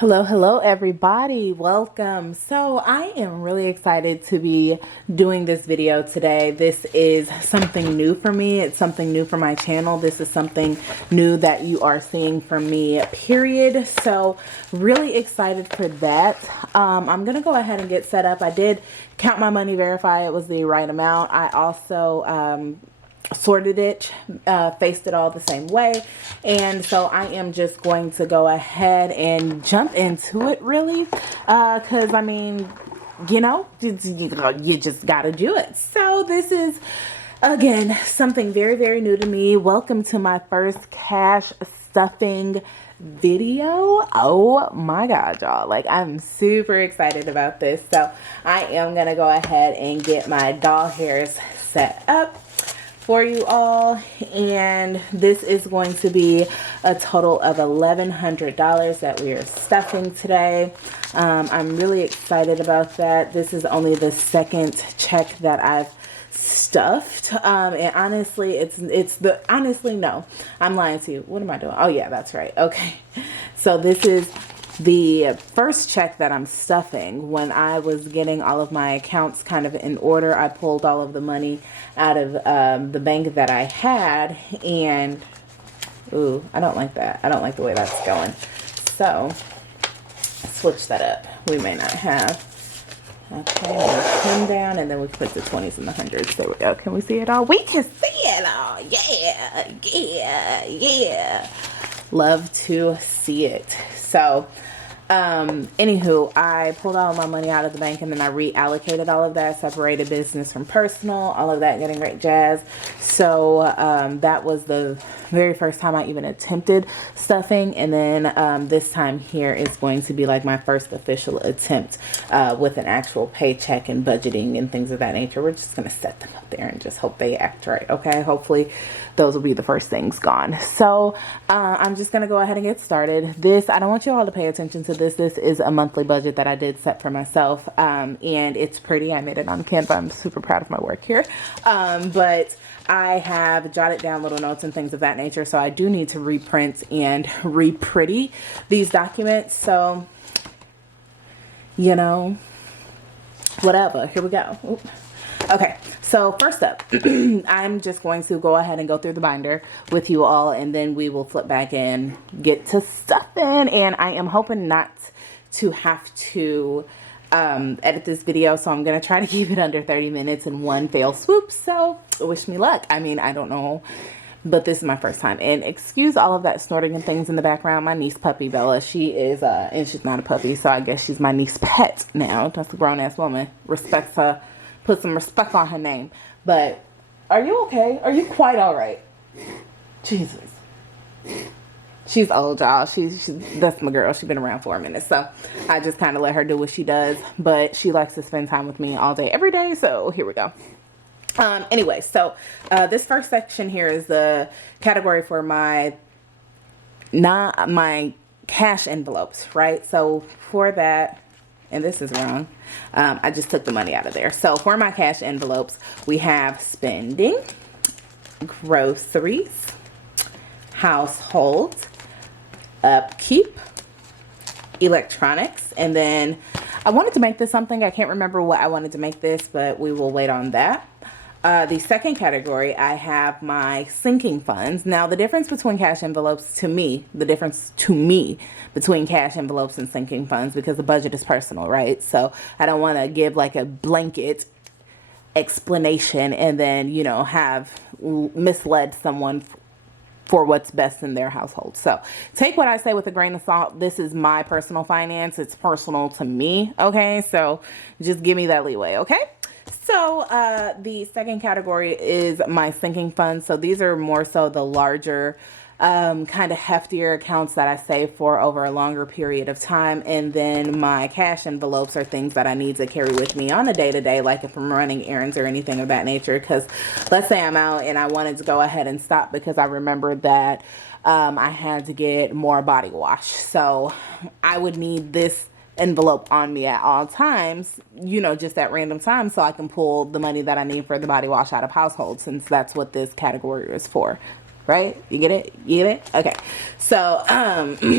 Hello, everybody. Welcome. So I am really excited to be doing this video today. This is something new for me. It's something new for my channel. This is something new that you are seeing from me, period. So really excited for that. I'm going to go ahead and get set up. I did count my money, verify it was the right amount. I also, sorted it, faced it all the same way, and so I am just going to go ahead and jump into it, really, because I mean, you know, you just gotta do it. So this is, again, something very new to me. Welcome to my first cash stuffing video. Oh my god, y'all, like, I'm super excited about this. So I am gonna go ahead and get my doll hairs set up for you all, and this is going to be a total of $1,100 that we are stuffing today. I'm really excited about that. This is only the second check that I've stuffed, and honestly, honestly, no, I'm lying to you. What am I doing? Oh yeah, that's right. Okay, so this is the first check that I'm stuffing. When I was getting all of my accounts kind of in order, I pulled all of the money out of the bank that I had, and ooh, I don't like that. I don't like the way that's going. So switch that up. We may not have. Okay, we'll come down, and then we put the 20s and the 100s. There we go. Can we see it all? We can see it all. Yeah. Love to see it. So anywho, I pulled all my money out of the bank, and then I reallocated all of that, separated business from personal, all of that getting great jazz. So that was the very first time I even attempted stuffing, and then this time here is going to be like my first official attempt with an actual paycheck and budgeting and things of that nature. We're just gonna set them up there and just hope they act right. Okay, hopefully those will be the first things gone. So I'm just gonna go ahead and get started. I don't want you all to pay attention to this. This is a monthly budget that I did set for myself, and it's pretty. I made it on Canva. I'm super proud of my work here, but I have jotted down little notes and things of that nature, so I do need to reprint and re-pretty these documents. So, you know, whatever. Here we go. Oop. Okay, so first up, I'm just going to go ahead and go through the binder with you all, and then we will flip back and get to stuffing. And I am hoping not to have to edit this video, so I'm gonna try to keep it under 30 minutes in one fell swoop. So wish me luck. I mean, I don't know, but this is my first time. And excuse all of that snorting and things in the background. My niece puppy Bella, she is and she's not a puppy, so I guess she's my niece pet now. That's a grown-ass woman. Respect her. Put some respect on her name. But are you okay? Are you quite all right? Jesus. She's old, y'all. That's my girl. She's been around for a minute. So I just kind of let her do what she does. But she likes to spend time with me all day, every day. So here we go. Anyway, so this first section here is the category for my cash envelopes, right? So for that, and this is wrong, I just took the money out of there. So for my cash envelopes, we have spending, groceries, household, upkeep, electronics, and then I wanted to make this something. I can't remember what I wanted to make this, but we will wait on that. The second category, I have my sinking funds. Now, the difference between cash envelopes between cash envelopes and sinking funds, because the budget is personal, right? So I don't want to give like a blanket explanation and then, you know, have misled someone for what's best in their household. So take what I say with a grain of salt. This is my personal finance. It's personal to me. Okay. So just give me that leeway. Okay. So the second category is my sinking funds. So these are more so the larger, kind of heftier accounts that I save for over a longer period of time. And then my cash envelopes are things that I need to carry with me on a day-to-day, like if I'm running errands or anything of that nature. Because let's say I'm out and I wanted to go ahead and stop because I remembered that I had to get more body wash. So I would need this envelope on me at all times, you know, just at random times, so I can pull the money that I need for the body wash out of household, since that's what this category is for, right? You get it? You get it? Okay. So,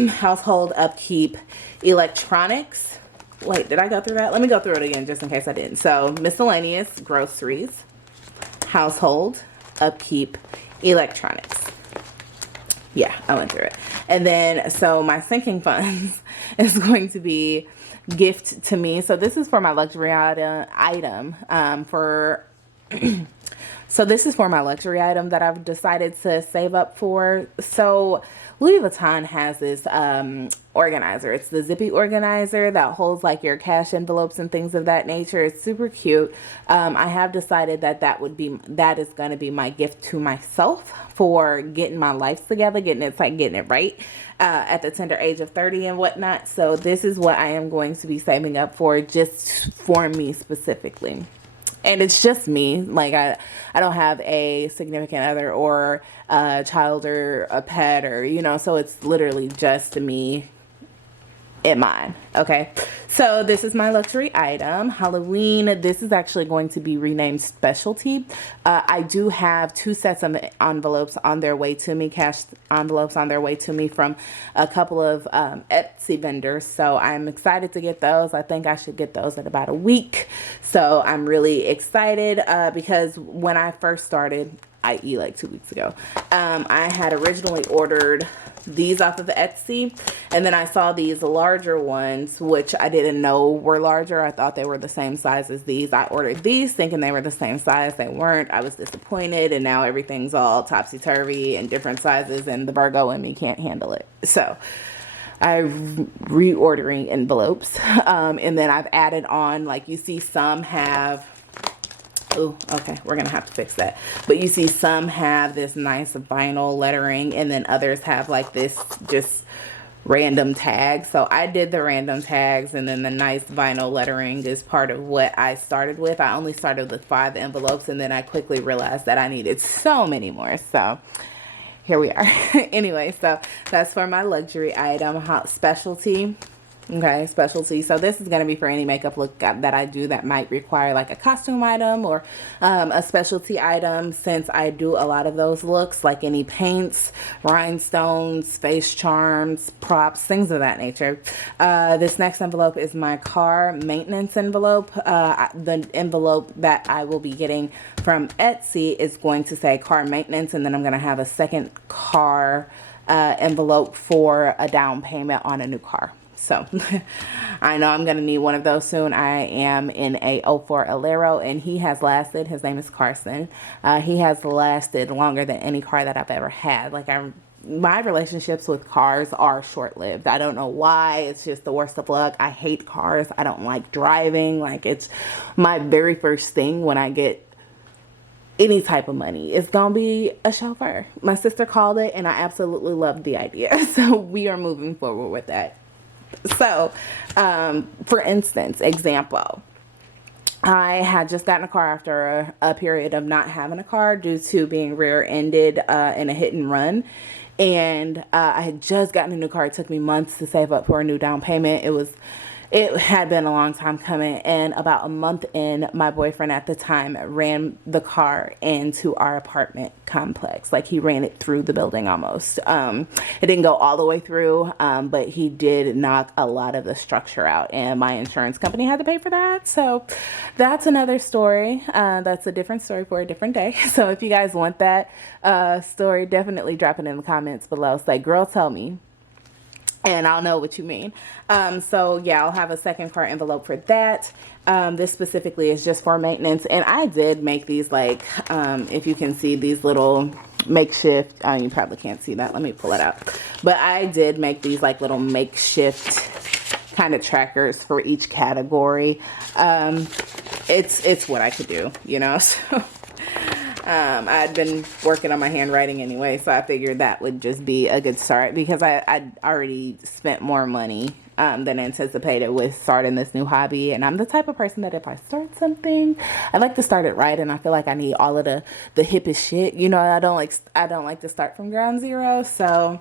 household upkeep, electronics. Wait, did I go through that? Let me go through it again just in case I didn't. So, miscellaneous, groceries, household, upkeep, electronics. Yeah, I went through it. And then, so my sinking funds is going to be gift to me. So this is for my luxury item so this is for my luxury item that I've decided to save up for. So Louis Vuitton has this organizer. It's the zippy organizer that holds like your cash envelopes and things of that nature. It's super cute. I have decided that that is going to be my gift to myself for getting my life together, getting it right at the tender age of 30 and whatnot. So this is what I am going to be saving up for, just for me specifically. And it's just me. Like I don't have a significant other or a child or a pet or, you know, so it's literally just me in mine. Okay. So this is my luxury item. Halloween. This is actually going to be renamed Specialty. I do have 2 sets of envelopes on their way to me, cash envelopes on their way to me from a couple of Etsy vendors. So I'm excited to get those. I think I should get those in about a week. So I'm really excited because when I first started, i.e. like 2 weeks ago, I had originally ordered these off of Etsy, and then I saw these larger ones, which I didn't know were larger. I thought they were the same size as these. I ordered these thinking they were the same size. They weren't. I was disappointed, and now everything's all topsy-turvy and different sizes, and the Virgo in me can't handle it. So I'm reordering envelopes, and then I've added on, like you see some have, oh, okay, we're gonna have to fix that. But you see some have this nice vinyl lettering, and then others have like this just random tags. So I did the random tags, and then the nice vinyl lettering is part of what I started with. I only started with 5 envelopes, and then I quickly realized that I needed so many more. So here we are. Anyway, so that's for my luxury item, Specialty. Okay, Specialty. So this is going to be for any makeup look that I do that might require like a costume item or a specialty item, since I do a lot of those looks, like any paints, rhinestones, face charms, props, things of that nature. This next envelope is my car maintenance envelope. The envelope that I will be getting from Etsy is going to say car maintenance, and then I'm going to have a second car envelope for a down payment on a new car. So I know I'm going to need one of those soon. I am in a '04 Alero, and he has lasted. His name is Carson. He has lasted longer than any car that I've ever had. Like my relationships with cars are short-lived. I don't know why. It's just the worst of luck. I hate cars. I don't like driving. Like, it's my very first thing when I get any type of money. It's gonna be a chauffeur. My sister called it, and I absolutely loved the idea. So we are moving forward with that. So, for instance, example, I had just gotten a car after a period of not having a car due to being rear-ended in a hit and run. And I had just gotten a new car. It took me months to save up for a new down payment. It had been a long time coming, and about a month in, my boyfriend at the time ran the car into our apartment complex. Like, he ran it through the building almost. It didn't go all the way through, but he did knock a lot of the structure out, and my insurance company had to pay for that. So that's another story. That's a different story for a different day. So if you guys want that story, definitely drop it in the comments below. Say, girl, tell me, and I'll know what you mean. So yeah, I'll have a second car envelope for that. This specifically is just for maintenance. And I did make these, like, if you can see these little makeshift, you probably can't see that. Let me pull it out. But I did make these like little makeshift kind of trackers for each category. It's what I could do, you know, so. I'd been working on my handwriting anyway, so I figured that would just be a good start, because I'd already spent more money than anticipated with starting this new hobby. And I'm the type of person that if I start something, I like to start it right, and I feel like I need all of the hippest shit. You know, I don't like to start from ground zero, so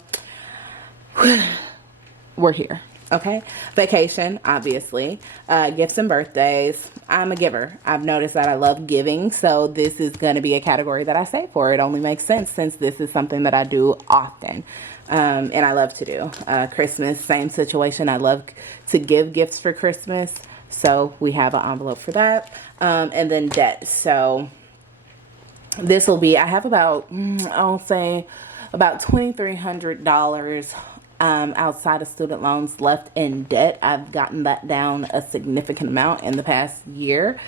we're here. Okay. Vacation, obviously. Gifts and birthdays. I'm a giver. I've noticed that I love giving, so this is going to be a category that I save for. It only makes sense since this is something that I do often. And I love to do. Christmas, same situation. I love to give gifts for Christmas, so we have an envelope for that. And then debt. So this will be, I have about, I'll say about $2,300 outside of student loans left in debt. I've gotten that down a significant amount in the past year.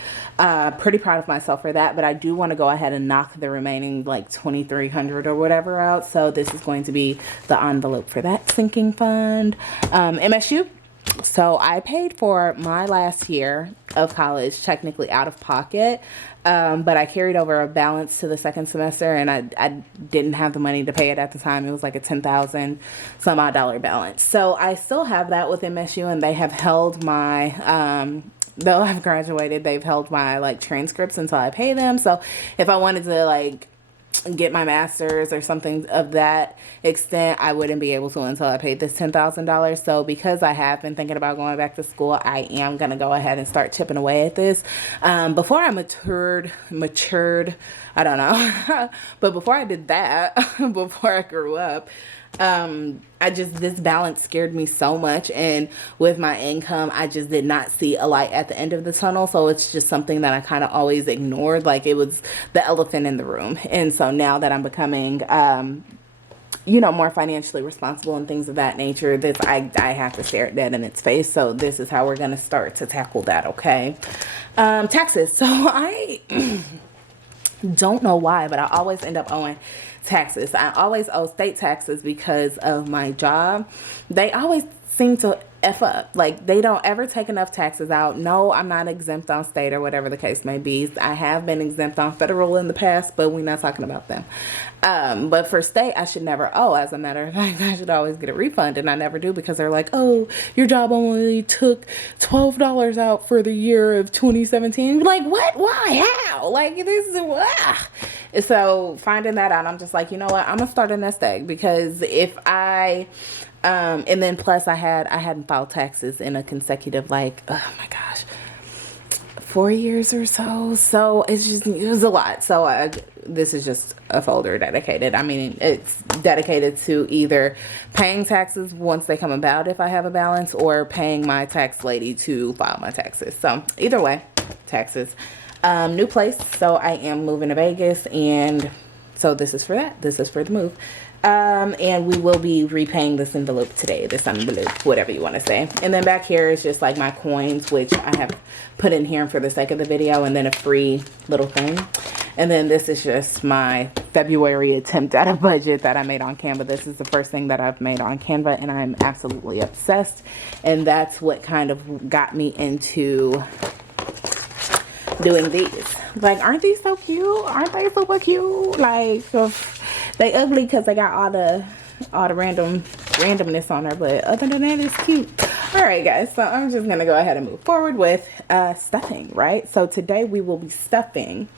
Pretty proud of myself for that, but I do want to go ahead and knock the remaining like 2,300 or whatever out. So this is going to be the envelope for that sinking fund. MSU. So I paid for my last year of college technically out of pocket, but I carried over a balance to the second semester, and I didn't have the money to pay it at the time. It was like a $10,000 some odd dollar balance. So I still have that with MSU, and they have held my though I've graduated, they've held my like transcripts until I pay them. So if I wanted to like get my master's or something of that extent, I wouldn't be able to until I paid this $10,000. So because I have been thinking about going back to school, I am going to go ahead and start chipping away at this. Before I matured, I don't know. But before I did that, before I grew up, this balance scared me so much, and with my income I just did not see a light at the end of the tunnel. So it's just something that I kind of always ignored, like it was the elephant in the room. And so now that I'm becoming more financially responsible and things of that nature, this I have to stare it dead in its face. So this is how we're going to start to tackle that. Okay. Taxes. So I don't know why, but I always end up owing taxes. I always owe state taxes because of my job. They always seem to F up. Like, they don't ever take enough taxes out. No, I'm not exempt on state or whatever the case may be. I have been exempt on federal in the past, but we're not talking about them. But for state, I should never owe. As a matter of fact, I should always get a refund, and I never do because they're like, oh, your job only took $12 out for the year of 2017. Like, what? Why? How? Like, this is what? So finding that out, I'm just like, you know what? I'm gonna start a nest egg, because if I and then plus I hadn't filed taxes in a consecutive, like, oh my gosh, 4 years or so. So it was a lot. So this is just a folder dedicated. I mean, it's dedicated to either paying taxes once they come about if I have a balance, or paying my tax lady to file my taxes. So either way, taxes. New place. So I am moving to Vegas, and so this is for that. This is for the move. And we will be repaying this envelope, whatever you want to say. And then back here is just like my coins, which I have put in here for the sake of the video, and then a free little thing. And then this is just my February attempt at a budget that I made on Canva. This is the first thing that I've made on Canva, and I'm absolutely obsessed. And that's what kind of got me into doing these. Like, aren't these so cute? Aren't they super cute? Like, they ugly because they got all the randomness on her, but other than that, it's cute. All right, guys, so I'm just gonna go ahead and move forward with stuffing, right? So today we will be stuffing,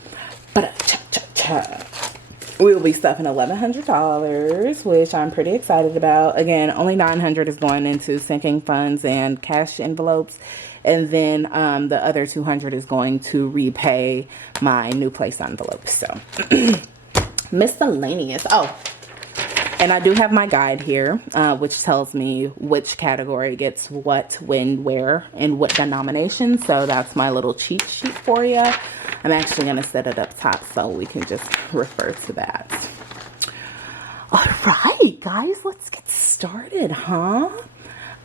we will be stuffing $1,100, which I'm pretty excited about. Again, only $900 is going into sinking funds and cash envelopes, and then the other $200 is going to repay my new place envelope. So miscellaneous. Oh, and I do have my guide here, which tells me which category gets what, when, where, and what denomination. So that's my little cheat sheet for you. I'm actually going to set it up top so we can just refer to that. All right, guys, let's get started, huh?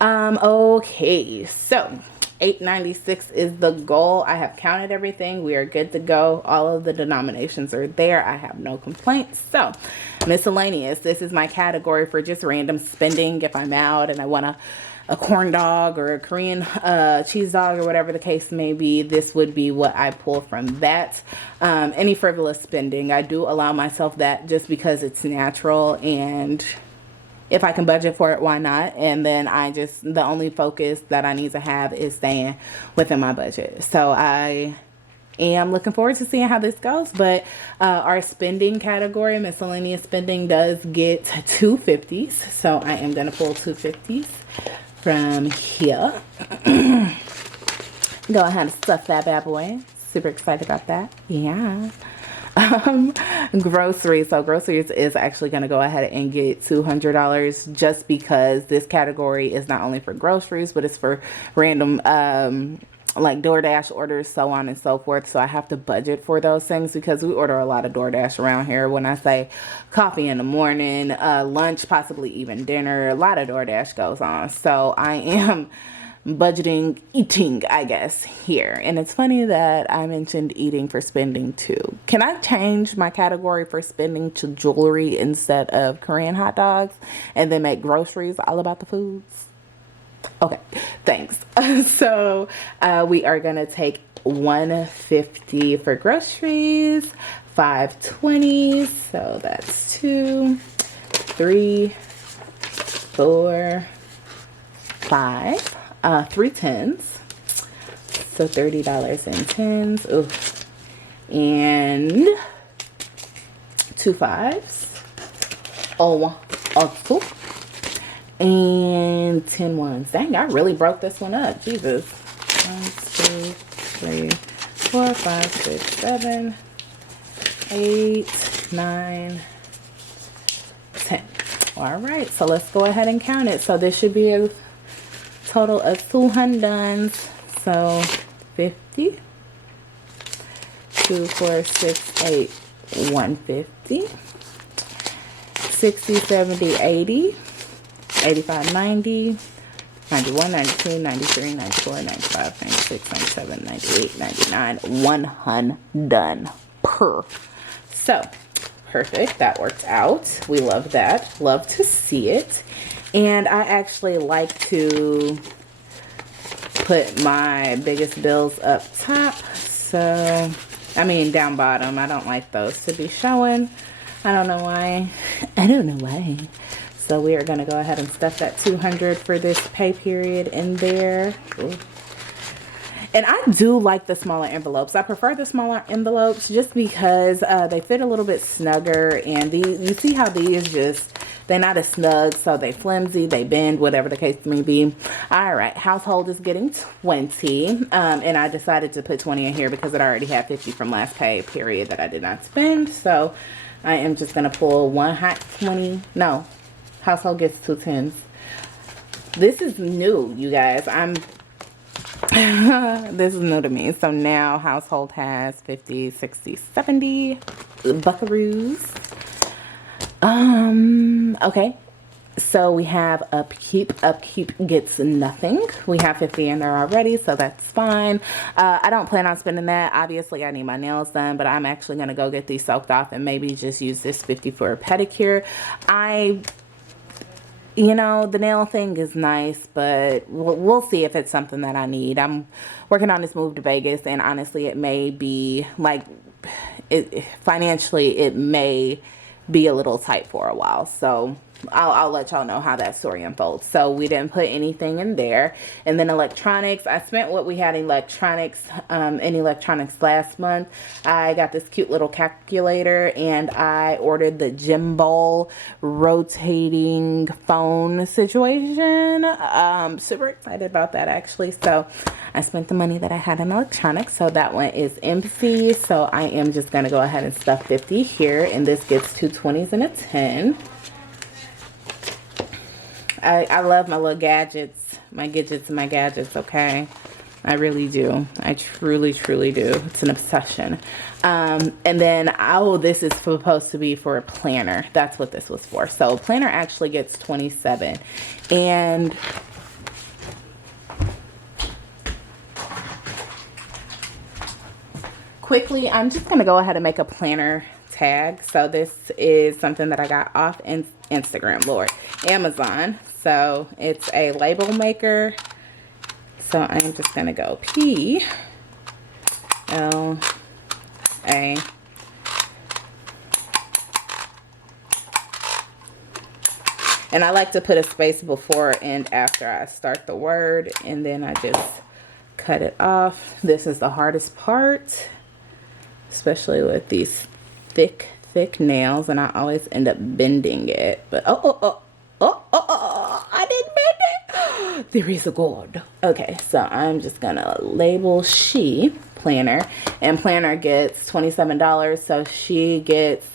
Okay, so $8.96 is the goal. I have counted everything. We are good to go. All of the denominations are there. I have no complaints. So miscellaneous, this is my category for just random spending. If I'm out and I want a corn dog or a Korean cheese dog or whatever the case may be, this would be what I pull from that. Any frivolous spending, I do allow myself that just because it's natural, and if I can budget for it, why not? And then the only focus that I need to have is staying within my budget. So I am looking forward to seeing how this goes. But our spending category, miscellaneous spending, does get 250s. So I am going to pull 250s. from here. Go ahead and stuff that bad boy. Super excited about that. Yeah. Groceries. So groceries is actually going to go ahead and get $200 just because this category is not only for groceries, but it's for random like DoorDash orders, so on and so forth. So I have to budget for those things because we order a lot of DoorDash around here. When I say coffee in the morning, lunch, possibly even dinner, a lot of DoorDash goes on. So I am budgeting eating, I guess, here. And it's funny that I mentioned eating for spending too. Can I change my category for spending to jewelry instead of Korean hot dogs and then make groceries all about the foods? Okay, thanks. So we are gonna take $150 for groceries, $5.20, so that's 2, 3, 4, 5, 3 tens, so $30 in tens. Ooh. And 2 5s. Oh, 2. And 10 ones. Dang, I really broke this one up. Jesus. 1, 2, 3, 4, 5, 6, 7, 8, 9, 10. All right, so let's go ahead and count it. So this should be a total of 200. So 50, 2, 4, 6, 8, 150, 60, 70, 80. 85, 90, 91, 92, 93, 94, 95, 96, 97, 98, 99, 100 done per. So, perfect. That worked out. We love that. Love to see it. And I actually like to put my biggest bills up top. So, I mean down bottom. I don't like those to be showing. I don't know why. I don't know why. So we are going to go ahead and stuff that $200 for this pay period in there. Ooh. And I do like the smaller envelopes. I prefer the smaller envelopes just because they fit a little bit snugger. And you see how these just, they're not as snug, so they flimsy, they bend, whatever the case may be. All right, household is getting 20. And I decided to put 20 in here because it already had 50 from last pay period that I did not spend. So I am just going to pull one hot 20. No. Household gets 2 tens. This is new, you guys. This is new to me. So now household has 50, 60, 70 buckaroos. Okay. So we have upkeep. Upkeep gets nothing. We have 50 in there already, so that's fine. I don't plan on spending that. Obviously, I need my nails done, but I'm actually going to go get these soaked off and maybe just use this 50 for a pedicure. You know, the nail thing is nice, but we'll see if it's something that I need. I'm working on this move to Vegas, and honestly, it may be, like, financially, it may be a little tight for a while. So I'll let y'all know how that story unfolds. So we didn't put anything in there. And then electronics, I spent what we had in electronics last month. I got this cute little calculator, and I ordered the gimbal rotating phone situation. Super excited about that, actually. So I spent the money that I had in electronics, so that one is empty. So I am just going to go ahead and stuff 50 here, and this gets 2 20s and a 10. I love my little gadgets, my gadgets, okay? I really do. I truly, truly do. It's an obsession. And then, this is supposed to be for a planner. That's what this was for. So planner actually gets 27. And quickly, I'm just going to go ahead and make a planner tag. So this is something that I got off Amazon. So it's a label maker. So I'm just going to go P L A. And I like to put a space before and after I start the word, and then I just cut it off. This is the hardest part, especially with these thick nails, and I always end up bending it. But I didn't bend it. There is a God. Okay, so I'm just gonna label she planner, and planner gets $27, so she gets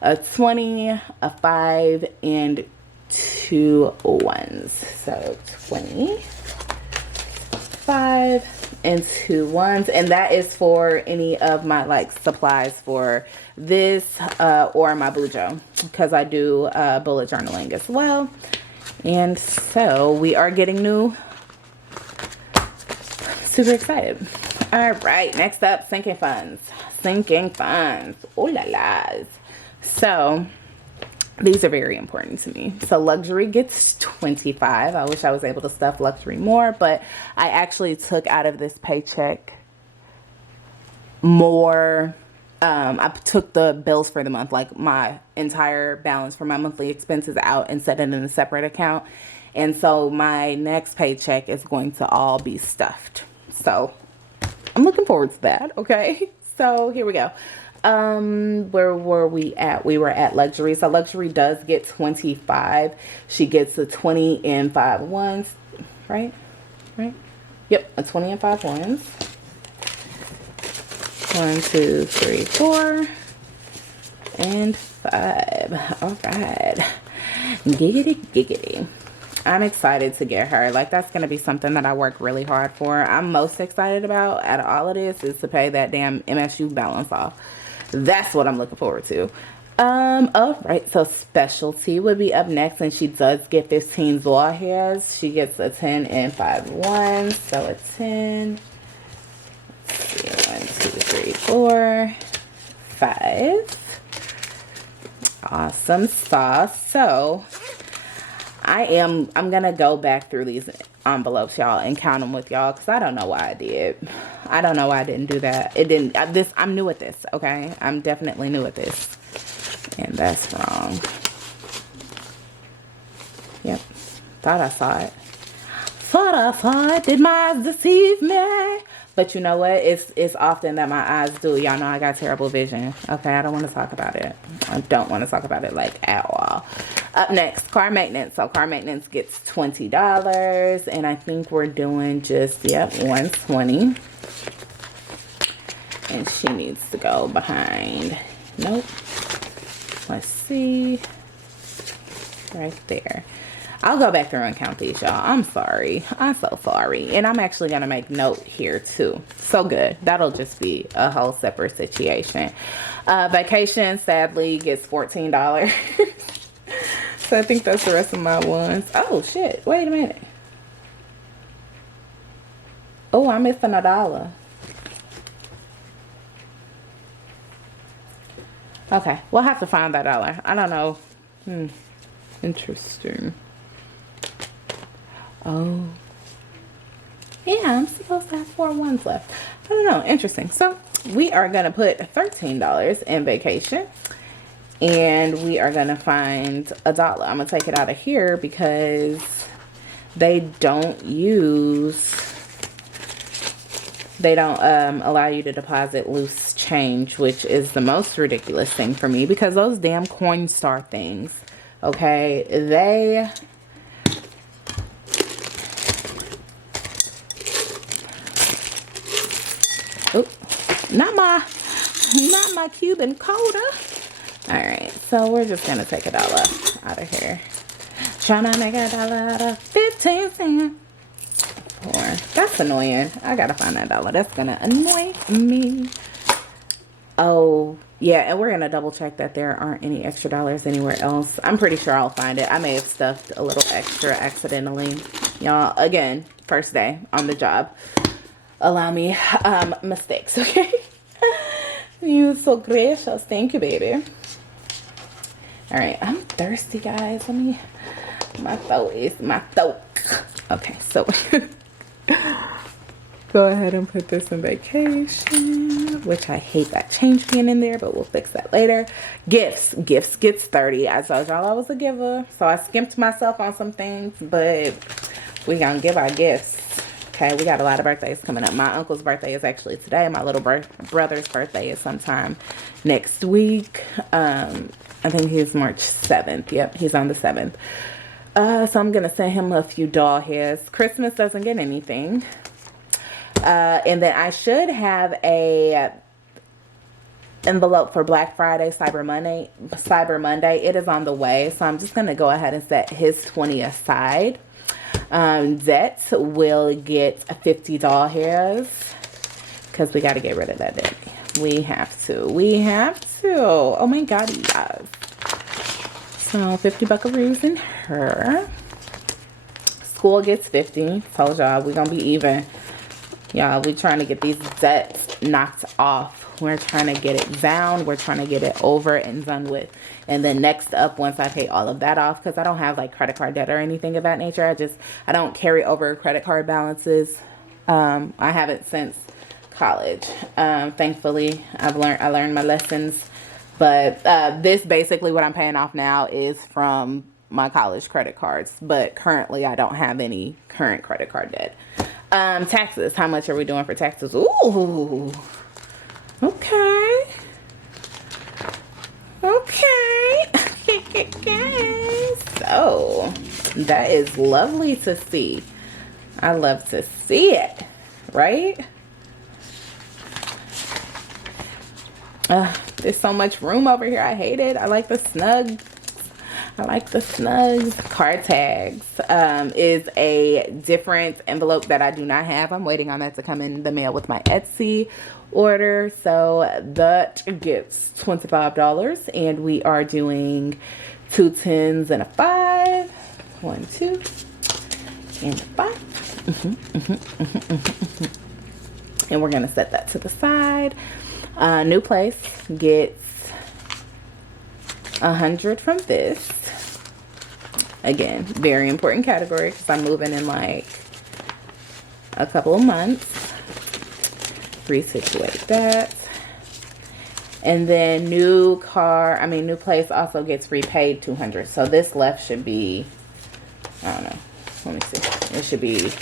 a 20, a 5, and 2 ones. So 20, 5, and 2 ones, and that is for any of my like supplies for this or my Bujo, because I do bullet journaling as well. And so we are getting new. Super excited. All right, next up, sinking funds. Sinking funds. Oh la las. So these are very important to me. So luxury gets 25. I wish I was able to stuff luxury more, but I actually took out of this paycheck more. I took the bills for the month, like my entire balance for my monthly expenses out, and set it in a separate account. And so my next paycheck is going to all be stuffed. So I'm looking forward to that. Okay. So here we go. Where were we at? We were at luxury. So luxury does get 25. She gets a 20 and 5 ones, right? Right. Yep. A 20 and 5 ones. 1, 2, 3, 4, and 5. All right. Giggity, giggity. I'm excited to get her. Like, that's going to be something that I work really hard for. I'm most excited about out of all of this is to pay that damn MSU balance off. That's what I'm looking forward to. All right. So specialty would be up next, and she does get 15 Zoa hairs. She gets a 10 and 5 ones. So a 10. 1, 2, 3, 4, 5. Awesome sauce. So I'm gonna go back through these envelopes, y'all, and count them with y'all, because I don't know why I did. I don't know why I didn't do that. I'm new at this, okay? I'm definitely new at this, and that's wrong. Yep, thought I saw it. Thought I saw it. Did my eyes deceive me? But you know what? It's often that my eyes do. Y'all know I got terrible vision. Okay, I don't want to talk about it. I don't want to talk about it like at all. Up next, car maintenance. So car maintenance gets $20, and I think we're doing just 120. And she needs to go behind. Nope. Let's see. Right there. I'll go back through and count these, y'all. I'm sorry. I'm so sorry. And I'm actually going to make note here, too. So good. That'll just be a whole separate situation. Vacation, sadly, gets $14. So I think that's the rest of my ones. Oh, shit. Wait a minute. Oh, I'm missing $1. Okay. We'll have to find that dollar. I don't know. Interesting. Oh, yeah, I'm supposed to have 4 ones left. I don't know. Interesting. So we are going to put $13 in vacation, and we are going to find $1. I'm going to take it out of here because they don't allow you to deposit loose change, which is the most ridiculous thing for me, because those damn Coinstar things, okay, not my Cuban coda. All right, so we're just gonna take $1 out of here. Trying to make $1 out of 15 cents. That's annoying. I gotta find that $1. That's gonna annoy me. Oh yeah, and we're gonna double check that there aren't any extra dollars anywhere else. I'm pretty sure I'll find it. I may have stuffed a little extra accidentally, y'all. Again, first day on the job. Allow me mistakes, okay? You're so gracious. Thank you, baby. All right, I'm thirsty, guys. My throat. Okay, so go ahead and put this in vacation, which I hate that change being in there, but we'll fix that later. Gifts gets 30. I told y'all I was a giver, so I skimped myself on some things, but we gonna give our gifts. Okay, we got a lot of birthdays coming up. My uncle's birthday is actually today. My little brother's birthday is sometime next week. I think he's March 7th. Yep, he's on the 7th. So I'm gonna send him a few doll hairs. Christmas doesn't get anything. And then I should have a envelope for Black Friday, Cyber Monday. It is on the way, so I'm just gonna go ahead and set his 20 aside. Debt will get 50 doll hairs because we got to get rid of that debt. We have to. Oh my god, you guys. So 50 buckaroos in her. School gets 50. Told y'all we gonna be even. Y'all, we trying to get these debts knocked off. We're trying to get it down. We're trying to get it over and done with. And then next up, once I pay all of that off, because I don't have like credit card debt or anything of that nature. I don't carry over credit card balances. I haven't since college. Thankfully, I learned my lessons. But this basically what I'm paying off now is from my college credit cards. But currently, I don't have any current credit card debt. Taxes. How much are we doing for taxes? Ooh. Okay. So, that is lovely to see. I love to see it, right? There's so much room over here. I hate it. I like the snug. Card tags is a different envelope that I do not have. I'm waiting on that to come in the mail with my Etsy order. So that gets $25. And we are doing 2 10s and a 5. 1, 2, and a 5. And we're going to set that to the side. New place gets 100 from this. Again, very important category because I'm moving in like a couple of months. Resituate that. And then new place also gets repaid 200. So this left should be, I don't know. Let me see. It should be,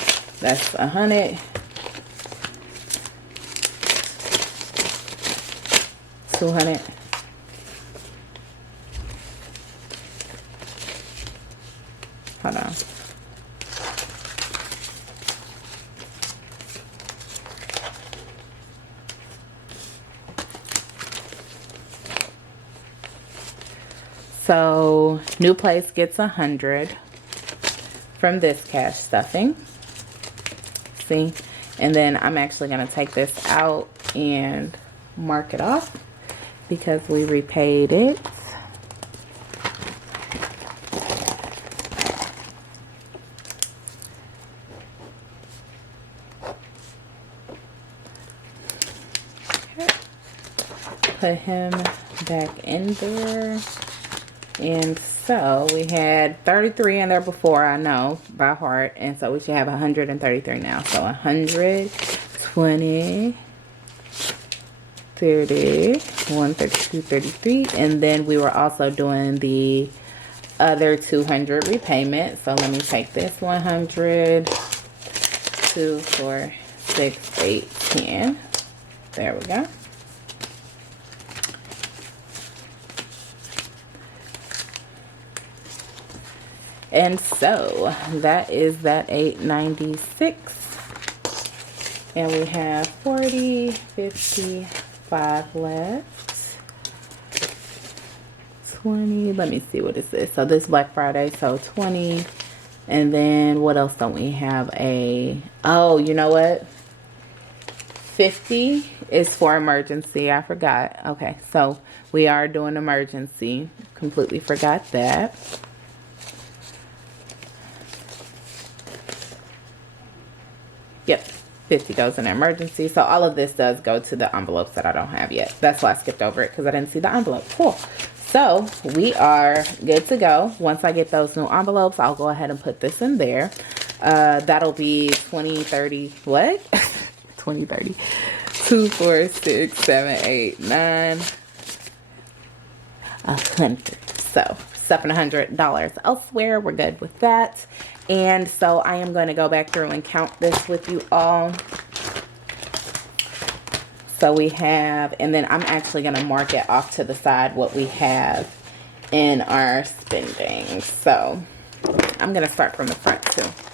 that's 100. 200. Hold on. So new place gets 100 from this cash stuffing. See? And then I'm actually going to take this out and mark it off because we repaid it. Put him back in there. And so we had 33 in there before, I know by heart, and so we should have 133 now. So 100, 20, 30, 132, 33, and then we were also doing the other 200 repayment. So let me take this 100, 2, 4, 6, 8, 10. There we go. And so that is that 896. And we have 40, 55 left. 20. Let me see, what is this? So this Black Friday, so 20. And then what else don't we have? Oh, you know what? 50 is for emergency. I forgot. Okay, so we are doing emergency. Completely forgot that. Yep, 50 goes in emergency. So all of this does go to the envelopes that I don't have yet. That's why I skipped over it, because I didn't see the envelope. Cool. So we are good to go. Once I get those new envelopes, I'll go ahead and put this in there. That'll be 20, 30, what? 20, 30. 2, 4, 6, 7, 8, 9. 100. So $700 elsewhere. We're good with that. And so I am going to go back through and count this with you all. So we have, and then I'm actually going to mark it off to the side what we have in our spending. So I'm going to start from the front too.